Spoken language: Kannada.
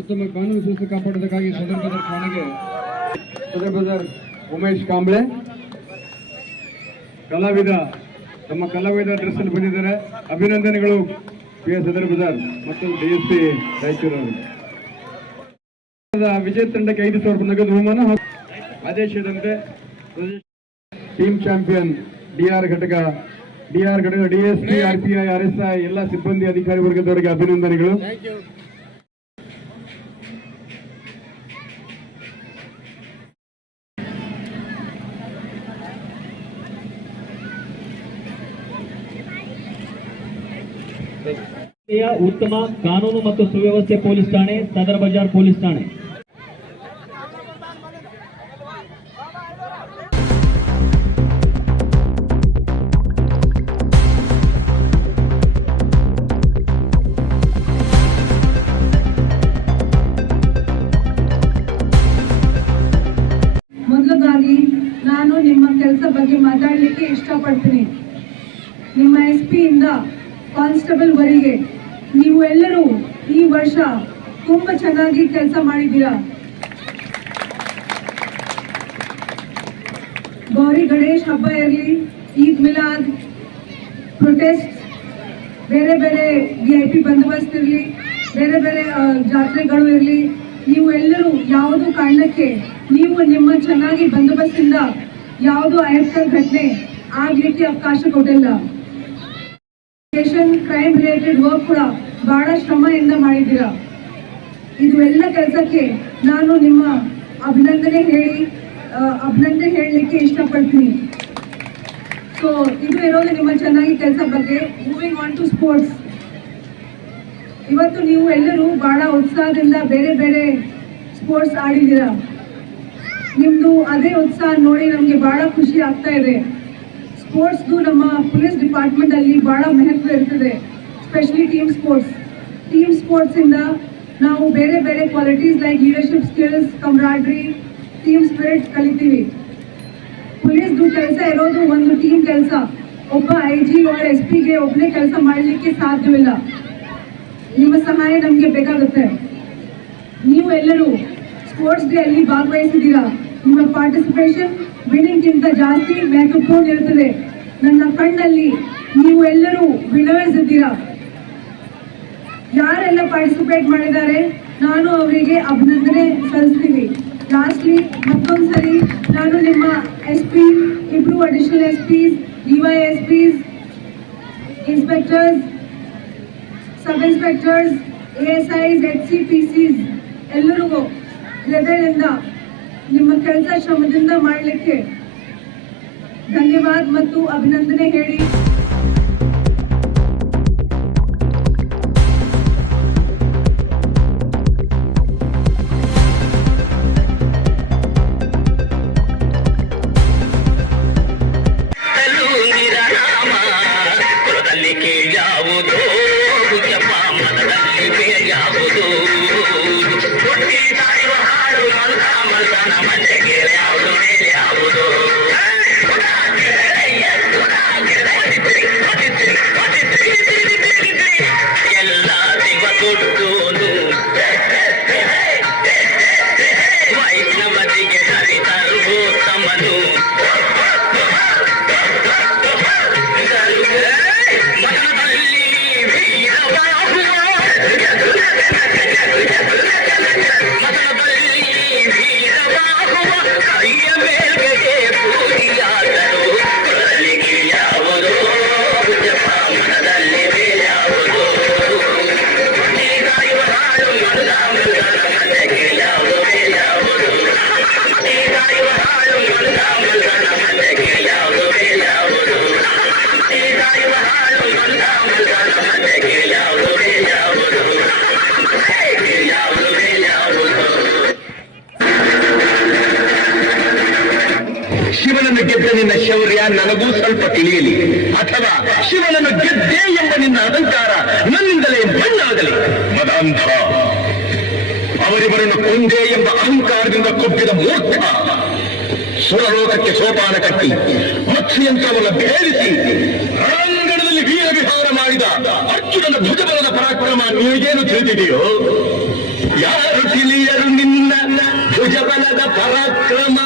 ಉತ್ತಮ ಕಾನೂನು ಸುವ್ಯವಸ್ಥೆ ಕಾಪಾಡೋದಕ್ಕಾಗಿ ಸದರ್ ಬಜಾರ್ ಠಾಣೆಗೆ ಸದರ್ ಬಜಾರ್ ಉಮೇಶ್ ಕಾಂಬ್ಳೆ. ಕಲಾವಿದ ತಮ್ಮ ಕಲಾವಿದ ಡ್ರೆಸ್ ಅಲ್ಲಿ ಬಂದಿದ್ದಾರೆ. ಅಭಿನಂದನೆಗಳು ಪಿ ಎಸ್ ಸದರ್ ಬಜಾರ್ ಮತ್ತು ಡಿ ಎಸ್ ಪಿ ರಾಯಚೂರು ವಿಜಯ ತಂಡಕ್ಕೆ ಐದು ಸಾವಿರ ನಗದು ಬಹುಮಾನ ಆದೇಶದಂತೆ ಟೀಮ್ ಚಾಂಪಿಯನ್ ಡಿ ಆರ್ ಘಟಕ, ಡಿ ಆರ್ ಘಟಕ ಡಿಎಸ್ಪಿ ಆರ್ಪಿಐ ಐ ಎಲ್ಲ ಸಿಬ್ಬಂದಿ ಅಧಿಕಾರಿ ವರ್ಗದವರಿಗೆ ಅಭಿನಂದನೆಗಳು. ಉತ್ತಮ ಕಾನೂನು ಮತ್ತು ಸುವ್ಯವಸ್ಥೆ ಪೊಲೀಸ್ ಠಾಣೆ, ಸದರ್ ಬಜಾರ್ ಪೊಲೀಸ್ ಠಾಣೆ. ಮೊದಲದಾಗಿ ನಾನು ನಿಮ್ಮ ಕೆಲಸ ಬಗ್ಗೆ ಮಾತಾಡಲಿಕ್ಕೆ ಇಷ್ಟಪಡ್ತೀನಿ. ನಿಮ್ಮ ಎಸ್ ಪಿಯಿಂದ ಕಾನ್ಸ್ಟೇಬಲ್ ವರಿಗೆ ನೀವು ಎಲ್ಲರೂ ಈ ವರ್ಷ ತುಂಬ ಚೆನ್ನಾಗಿ ಕೆಲಸ ಮಾಡಿದ್ದೀರಾ? ಗೌರಿ ಗಣೇಶ್ ಹಬ್ಬ ಇರಲಿ, ಈದ್ ಮಿಲಾದ್ ಪ್ರೊಟೆಸ್ಟ್ ಬೇರೆ ಬೇರೆ ವಿ ಐ ಪಿ ಬಂದೋಬಸ್ತ್ ಇರಲಿ, ಬೇರೆ ಬೇರೆ ಜಾತ್ರೆಗಳು ಇರಲಿ, ನೀವು ಎಲ್ಲರೂ ಯಾವುದು ಕಾರಣಕ್ಕೆ ನೀವು ನಿಮ್ಮ ಚೆನ್ನಾಗಿ ಬಂದೋಬಸ್ತಿಂದ ಯಾವುದು ಅಹಿತಕರ ಘಟನೆ ಆಗ್ಲಿಕ್ಕೆ ಅವಕಾಶ ಕೊಟ್ಟಿಲ್ಲ? ಕ್ರೈಮ್ ರಿಲೇಟೆಡ್ ವರ್ಕ್ ಕೂಡ ಬಹಳ ಶ್ರಮದಿಂದ ಮಾಡಿದ್ದೀರಾ. ಇದು ಎಲ್ಲ ಕೆಲಸಕ್ಕೆ ನಾನು ನಿಮ್ಮ ಅಭಿನಂದನೆ ಹೇಳಿ ಅಭಿನಂದನೆ ಹೇಳಲಿಕ್ಕೆ ಇಷ್ಟಪಡ್ತೀನಿ. ಸೊ ಇದು ಇರೋದು ನಿಮ್ಮ ಚೆನ್ನಾಗಿ ಕೆಲಸ ಬಗ್ಗೆ. ಮೂವಿಂಗ್ ಆನ್ ಟು ಸ್ಪೋರ್ಟ್ಸ್ ಇವತ್ತು ನೀವು ಎಲ್ಲರೂ ಬಹಳ ಉತ್ಸಾಹದಿಂದ ಬೇರೆ ಬೇರೆ ಸ್ಪೋರ್ಟ್ಸ್ ಆಡಿದ್ದೀರಾ. ನಿಮ್ಮದು ಅದೇ ಉತ್ಸಾಹ ನೋಡಿ ನಮಗೆ ಬಹಳ ಖುಷಿ ಆಗ್ತಾ ಇದೆ. ಸ್ಪೋರ್ಟ್ಸ್ದು ನಮ್ಮ ಪೊಲೀಸ್ ಡಿಪಾರ್ಟ್ಮೆಂಟ್ ಅಲ್ಲಿ ಬಹಳ ಮಹತ್ವ ಇರ್ತದೆ specially team sports team sports ಇಂದ ನಾವು ಬೇರೆ ಬೇರೆ qualities like leadership skills camaraderie team spirit ಕಲಿತೀವಿ. ಪೊಲೀಸ್ದು ಕೆಲಸ ಇರೋದು ಒಂದು ಟೀಮ್ ಕೆಲಸ. ಒಬ್ಬ ಐ ಜಿ ಆರ್ ಎಸ್ ಪಿಗೆ ಒಬ್ಬನೇ ಕೆಲಸ ಮಾಡಲಿಕ್ಕೆ ಸಾಧ್ಯವಿಲ್ಲ. ನಿಮ್ಮ ಸಹಾಯ ನಮಗೆ ಬೇಕಾಗುತ್ತೆ. ನೀವು ಎಲ್ಲರೂ ಸ್ಪೋರ್ಟ್ಸ್ ಡೇ ಅಲ್ಲಿ ಭಾಗವಹಿಸಿದ್ದೀರಾ? ನಿಮ್ಮ ಪಾರ್ಟಿಸಿಪೇಷನ್ ವಿನಿಂಗ್ಗಿಂತ ಜಾಸ್ತಿ ಮಹತ್ವಪೂರ್ಣ ಇರ್ತದೆ ನನ್ನ ಕಣ್ಣಲ್ಲಿ ನೀವು ಎಲ್ಲರೂ ವಿನರ್ಸ್ ಇದ್ದೀರಾ ಯಾರೆಲ್ಲ ಪಾರ್ಟಿಸಿಪೇಟ್ ಮಾಡಿದ್ದಾರೆ, ನಾನು ಅವರಿಗೆ ಅಭಿನಂದನೆ ಸಲ್ಲಿಸ್ತೀನಿ. ಲಾಸ್ಟ್ಲಿ ಮತ್ತೊಂದು ಸರಿ ನಾನು ನಿಮ್ಮ ಎಸ್ ಪಿ ಇಬ್ರು additional S Ps DY S Ps inspectors sub inspectors A S Is H C P Cs ಎಲ್ಲರಿಗೂ ಹೃದಯದಿಂದ ನಿಮ್ಮ ಕೆಲಸ ಶ್ರಮದಿಂದ ಮಾಡಲಿಕ್ಕೆ ಧನ್ಯವಾದ ಮತ್ತು ಅಭಿನಂದನೆ ಹೇಳಿ. ಮಲ್ತನ ಮಂಜಗೆ ಯಾವುದು ಯಾವುದು ನಿನ್ನ ಶೌರ್ಯ ನನಗೂ ಸ್ವಲ್ಪ ತಿಳಿಯಲಿ. ಅಥವಾ ಶಿವನನ್ನು ಗೆದ್ದೆ ಎಂಬ ನಿನ್ನ ಅಹಂಕಾರ ನನ್ನಿಂದಲೇ ಮಣ್ಣಾಗಲಿ ಮದಾಂಧ, ಅವರಿವರನ್ನು ಕೊಂದೆ ಎಂಬ ಅಹಂಕಾರದಿಂದ ಕೊಬ್ಬಿದ ಮೂರ್ಖ, ಸುರಲೋಕಕ್ಕೆ ಸೋಪಾನ ಕಟ್ಟಿ ಮತ್ಸ್ಯಂತ್ರವನ್ನು ಭೇದಿಸಿ ರಣಾಂಗಣದಲ್ಲಿ ವೀರ ವಿಹಾರ ಮಾಡಿದ ಅರ್ಜುನನ ಭುಜಬಲದ ಪರಾಕ್ರಮ ನೀವೇನು ತಿಳಿದಿದೆಯೋ? ಯಾರು ತಿಳಿಯರು ನಿನ್ನ ಭುಜಬಲದ ಪರಾಕ್ರಮ?